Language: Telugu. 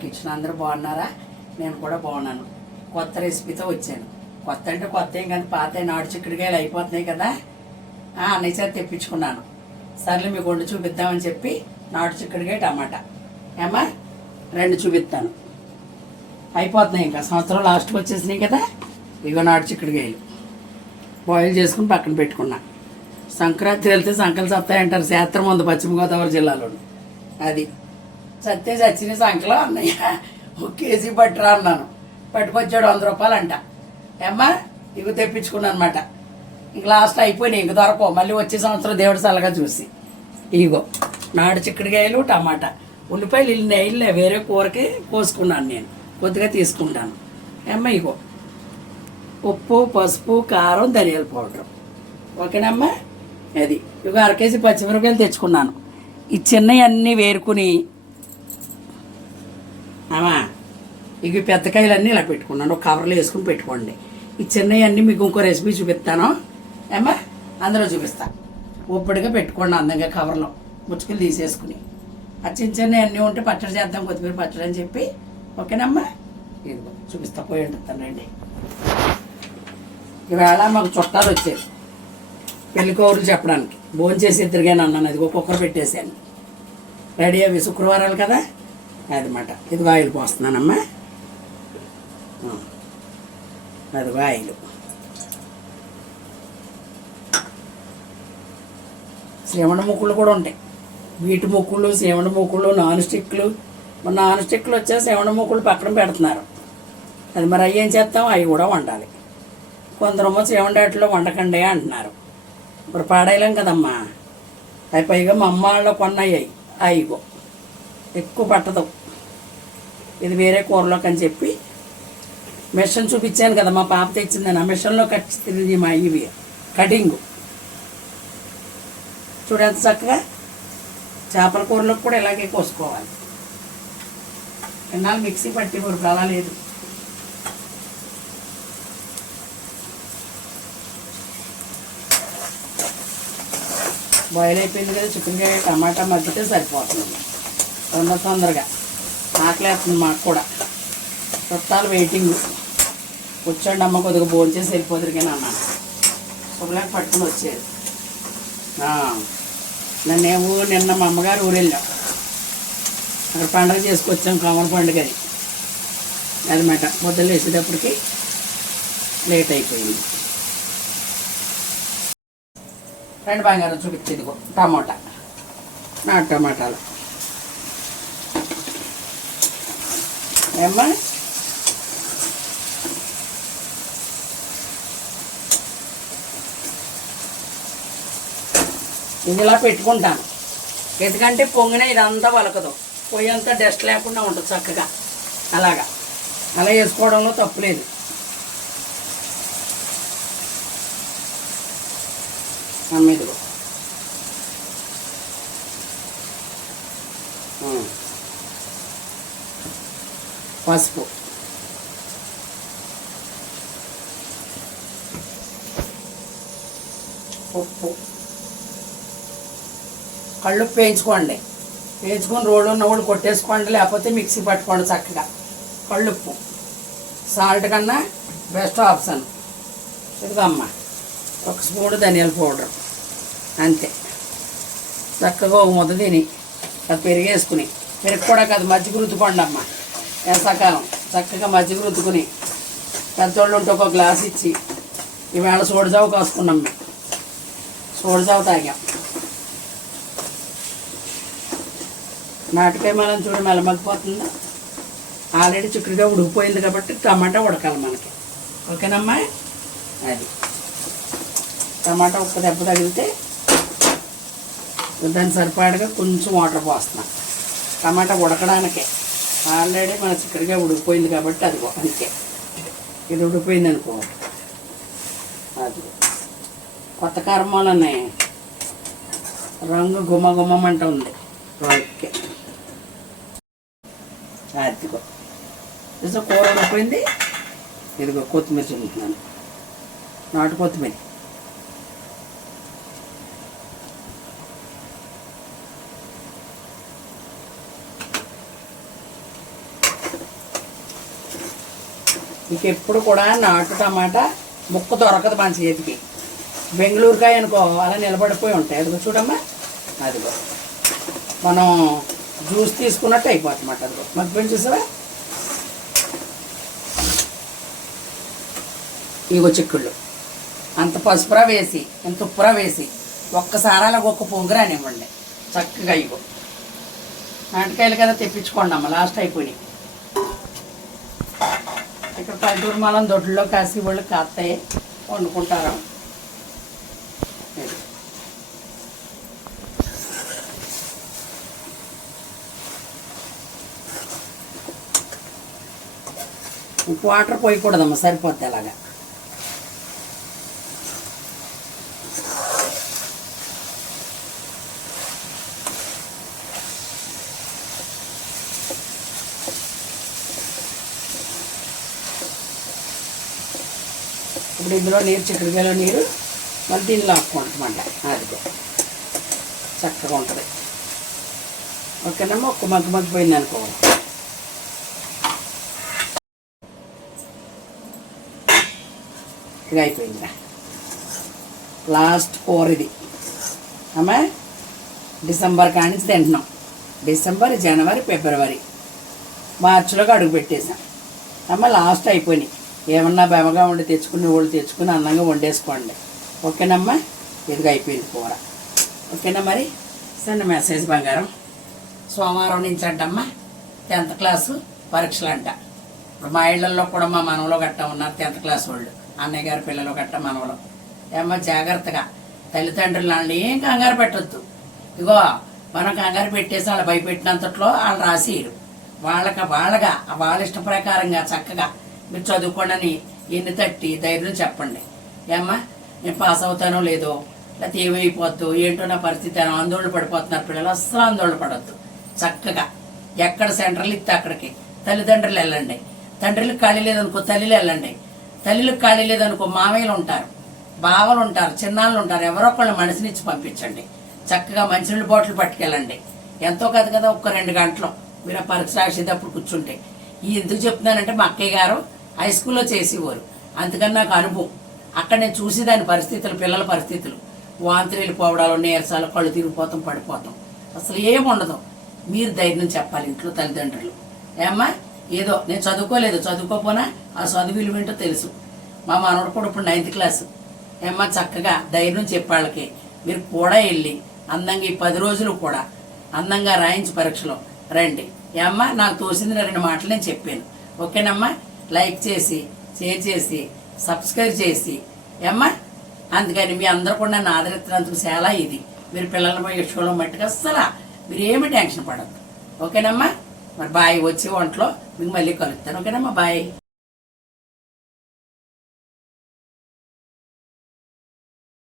కిచెన్ అందరూ బాగున్నారా? నేను కూడా బాగున్నాను. కొత్త రెసిపీతో వచ్చాను. కొత్త అంటే కొత్త ఏం కానీ పాత నాటు చిక్కుడుకాయలు అయిపోతున్నాయి కదా? ఆ, అన్నయ్య చేత తెప్పించుకున్నాను. సర్లే మీకు వండి చూపిద్దామని చెప్పి నాటు చిక్కుడుకాయ టమాటా. ఏమా రెండు చూపిస్తాను. అయిపోతున్నాయి ఇంకా. సంవత్సరం లాస్ట్కి వచ్చేసినాయి కదా? ఇగో నాటు చిక్కుడుకాయలు. బాయిల్ చేసుకుని పక్కన పెట్టుకున్నా. సంక్రాంతి వెళ్తే సంకలు సత్తాయంటారు శాస్త్రం ఉంది పశ్చిమ గోదావరి జిల్లాలో అది. సత్తే చచ్చిన సంఖ్యలో అన్నయ్య ఒక కేజీ పట్టురా అన్నాను. పట్టుకొచ్చాడు వంద రూపాయలు అంట ఏమ్మా ఇవి తెప్పించుకున్నాను అనమాట ఇంక లాస్ట్ అయిపోయినాయి ఇంక దొరకవు. మళ్ళీ వచ్చే సంవత్సరం దేవుడు చల్లగా చూసి. ఇగో నాడు చిక్కుడుకాయలు టమాటా. ఉల్లిపాయలు ఇల్లు ఇల్లే వేరే కూరకి కోసుకున్నాను నేను. కొద్దిగా తీసుకుంటాను. ఏమ్మా ఇగో ఉప్పు పసుపు కారం ధనియాల పౌడర్. ఓకేనమ్మా? అది ఇక అర కేజీ పచ్చిమిరపకాయలు తెచ్చుకున్నాను. ఈ చిన్నవి అన్నీ వేరుకుని ఆమా ఇక పెద్ద కాయలు అన్నీ ఇలా పెట్టుకున్నాను ఒక కవర్లో వేసుకుని పెట్టుకోండి. ఈ చిన్నవి అన్నీ మీకు ఇంకో రెసిపీ చూపిస్తాను. ఏమ్మా అందులో చూపిస్తా. ఉప్పటిగా పెట్టుకోండి అందంగా కవర్లో ముచ్చుకులు తీసేసుకుని. ఆ చిన్న చిన్నవి అన్నీ ఉంటే పచ్చడి చేద్దాం కొత్తిమీర పచ్చడి అని చెప్పి. ఓకేనమ్మా? ఇదిగో చూపిస్తా పోయి ఉంటానండి ఈవేళ మాకు చుట్టాలు వచ్చారు. పెళ్ళి కౌరులు చెప్పడానికి. భోజనం చేసి ఇద్దరిగానే అన్నాను అది కుక్కర్ పెట్టేశాను. రెడీ అవి శుక్రవారాలు కదా? అదన్నమాట ఇదిగో ఆయిల్ పోస్తున్నానమ్మా. అది అదిగో ఆయిల్ శ్రవణ ముక్కులు కూడా ఉంటాయి. వీటి ముక్కులు శ్రవణ ముక్కులు నాన్ స్టిక్లు. నాన్ స్టిక్లు వచ్చా శ్రవణ ముక్కులు పక్కన పెడుతున్నారు. అది మరి అవి ఏం చేస్తాం? అవి కూడా వండాలి. కొందరమ్మో శ్రవణాటిలో వండకండి అంటున్నారు. ఇప్పుడు పాడేయలేం కదమ్మా? అవి పైగా మా అమ్మ వాళ్ళు కొన్నాయి అవి. అయిగో ఎక్కువ పట్టదు. ఇది వేరే కూరలోకి అని చెప్పి మిషన్ చూపించాను కదా మా పాప తెచ్చిందని. ఆ మిషన్లో కట్ తిరిగి మా ఇవి కటింగు. చూడంత చక్కగా చేపల కూరలోకి కూడా ఇలాగే కోసుకోవాలి. ఎన్నాళ్ళు మిక్సీ పట్టి ఇప్పుడు అలా లేదు. బాయిల్ అయిపోయింది కదా చికెన్కాయ టమాటా మగ్గితే సరిపోతుంది. తొందర తొందరగా. ఆకలేస్తుంది మాకు కూడా. చుట్టాలు వెయిటింగ్. కూర్చోండి అమ్మ కొద్దిగా భోజనం చేసి వెళ్ళిపోతురు కానీ అన్నాను శుభ్రంగా పట్టుకుని వచ్చేది. ఆ, నన్నేమో నిన్న మా అమ్మగారు ఊరు వెళ్ళాం. అక్కడ పండగ చేసుకొచ్చాం కామన్ పండుగ అది. అదనమాట పొద్దున్న వేసేటప్పటికి లేట్ అయిపోయింది. రెండు బంగారం చూపించేది టమోటా టమాటా. నాటు టమాటాలు. ఏమ్మా? ఇది ఇలా పెట్టుకుంటాను. ఎందుకంటే పొంగిన ఇదంతా వలకదు. పొయ్యి అంతా డస్ట్ లేకుండా ఉంటుంది చక్కగా. అలాగా. అలా వేసుకోవడంలో తప్పులేదు అమ్మిదిగో పసుపు. ఉప్పు. కళ్ళు వేయించుకోండి. వేయించుకొని రోడ్డు ఉన్న కూడా కొట్టేసుకోండి లేకపోతే మిక్సీ పట్టుకోండి చక్కగా. కళ్ళుప్పు. సాల్ట్ కన్నా బెస్ట్ ఆప్షన్. ఇదిగో ఒక స్పూన్ ధనియాల పౌడర్. అంతే. చక్కగా ఒక ముద్ద తిని అది పెరిగేసుకుని. పెరుగు కూడా కాదు మజ్జిగ రుద్దుకోండి అమ్మ వేసాకాలం చక్కగా మజ్జిగ రుద్దుకుని పెద్దోళ్ళు ఉంటే ఒక గ్లాస్ ఇచ్చి ఈవేళ సోడిజావు కాసుకున్నాం మేము. సోడిజావు తాగాం. నాటికాయ మనం చూడ మెలమగ్గిపోతుందా? ఆల్రెడీ చిక్కుడుగా ఉడికిపోయింది కాబట్టి టమాటా ఉడకాలి మనకి. ఓకేనమ్మా? అది. టమాటా ఒక్క దెబ్బ తగిలితే దాన్ని సరిపాటుగా కొంచెం వాటర్ పోస్తున్నాం. టమాటా ఉడకడానికే. ఆల్రెడీ మన చిక్కడిగా ఉడికిపోయింది కాబట్టి అది అందుకే. ఇది ఉడికిపోయింది అనుకో. అది కొత్త కారమాలు రంగు గుమ్మ అంట ఉంది. ఓకే అదిగో. ఇసు కూర ఉడికిపోయింది. ఇదిగో కొత్తిమీర చల్లుతున్నాను. నాటు కొత్తిమీర. ఇంకెప్పుడు ఎప్పుడు కూడా నాటు టమాటా ముక్క దొరకదు మన చేతికి. బెంగళూరుకాయ అనుకో అలా నిలబడిపోయి ఉంటాయి. అదిగో చూడమ్మా. అదిగో. మనం జ్యూస్ తీసుకున్నట్టు అయిపోతుందన్నమాట అదిగో. మగ్గిపోయి చూసావా? ఇగో చిక్కుళ్ళు. అంత పసుపురా వేసి ఇంత ఉప్పురా వేసి ఒక్కసారి అలా ఒక్క పొంగురానివ్వండి చక్కగా ఇగో నాటకాయలు కదా తెప్పించుకోండి అమ్మ లాస్ట్ అయిపోయినాయి. ఇక్కడ పల్లెటూరు దొడ్లో కాసి వాళ్ళు కాస్తాయి వండుకుంటారు ఇది. వాటర్ పోయకూడదమ్మా సరిపోద్ది అలాగా ఇప్పుడు ఇందులో నీరు చిక్కడికాయలో నీరు మళ్ళీ దీనిలో ఆపుకుంటామంట అది చక్కగా ఉంటుంది. ఓకేనమ్మా ఒక్క మగ్గు మగ్గిపోయింది అనుకోవాలి ఇది అయిపోయిందిరా. లాస్ట్ కూర ఇది. అమ్మా డిసెంబర్ కానించి తింటున్నాం. డిసెంబర్ జనవరి ఫిబ్రవరి. మార్చిలోకి అడుగు పెట్టేసాం. అమ్మ లాస్ట్ అయిపోయినాయి. ఏమన్నా బెమగా ఉండి తెచ్చుకునే వాళ్ళు తెచ్చుకుని అందంగా వండేసుకోండి. ఓకేనమ్మా? ఇదిగా అయిపోయింది కూర. ఓకేనా మరి? సన్న మెసేజ్ బంగారం. సోమవారం నుంచి అంటమ్మా టెన్త్ క్లాసు పరీక్షలు అంట ఇప్పుడు మా ఇళ్ళలో కూడా మా మనవలో గట్ట ఉన్నారు టెన్త్ క్లాస్ వాళ్ళు. అన్నయ్య గారి పిల్లలు గట్ట మనవలు. ఏమ్మా జాగ్రత్తగా. తల్లిదండ్రులు వాళ్ళని ఏం కంగారు పెట్టొద్దు. ఇగో మనం కంగారు పెట్టేసి వాళ్ళు భయపెట్టినంతట్లో వాళ్ళు రాసిరు. వాళ్ళక వాళ్ళగా వాళ్ళ ఇష్ట ప్రకారంగా చక్కగా. మీరు చదువుకోండి ఎన్ని తట్టి ధైర్యం చెప్పండి. ఏమ్మా నేను పాస్ అవుతానో లేదో? లేకపోతే ఏమైపోద్దు? ఏంటో నా పరిస్థితి అని ఆందోళన పడిపోతున్నారు పిల్లలు. అస్సలు ఆందోళన పడద్దు. చక్కగా. ఎక్కడ సెంటర్లు ఇస్తే అక్కడికి. తల్లిదండ్రులు వెళ్ళండి. తండ్రులకు ఖాళీ లేదనుకో తల్లిలు వెళ్ళండి. తల్లిలకు ఖాళీ లేదనుకో మామయ్యలు ఉంటారు. బావలు ఉంటారు చిన్నాళ్ళు ఉంటారు. ఎవరో ఒకళ్ళు మనిషినిచ్చి పంపించండి. చక్కగా మంచినీళ్ళు బాటిల్ పట్టుకెళ్ళండి. ఎంతో కాదు కదా ఒక్క రెండు గంటలు. మీరు ఆ పరీక్ష రాసేటప్పుడు కూర్చుంటే. ఈ ఎందుకు చెప్తున్నానంటే మా అక్కయ్య గారు హై స్కూల్లో చేసేవారు. అందుకని నాకు అనుభవం. అక్కడ నేను చూసి దాని పరిస్థితులు పిల్లల పరిస్థితులు. వాంతులు వెళ్ళిపోవడాలు నీరసాలు కళ్ళు తిరిగిపోతాం పడిపోతాం. అసలు ఏం ఉండదు. మీరు ధైర్యం చెప్పాలి ఇంట్లో తల్లిదండ్రులు. ఏమ్మా? ఏదో నేను చదువుకోలేదు. చదువుకోపోనా? ఆ చదువు విలువ ఏంటో తెలుసు. మా మనవడు కూడా ఇప్పుడు నైన్త్ క్లాసు ఏమ్మా చక్కగా ధైర్యం చెప్పాళ్ళకి. మీరు కూడా వెళ్ళి అందంగా ఈ పది రోజులు కూడా అందంగా రాయించి పరీక్షలో రండి. ఏమ్మా నాకు తోసింది రెండు మాటలు నేను చెప్పాను. ఓకేనమ్మా? లైక్ చేసి షేర్ చేసి సబ్స్క్రైబ్ చేసి. ఏమ్మా? అందుకని మీ అందరూ కూడా నన్ను ఆదరిస్తున్నందుకు చాలా ఇది. మీరు పిల్లల విషయంలో మట్టుకు అస్సలా మీరు ఏమి టెన్షన్ పడద్దు. ఓకేనమ్మా? మరి బాయ్ వచ్చి వంటలో మీకు మళ్ళీ కలుస్తాను ఓకేనమ్మా బాయ్.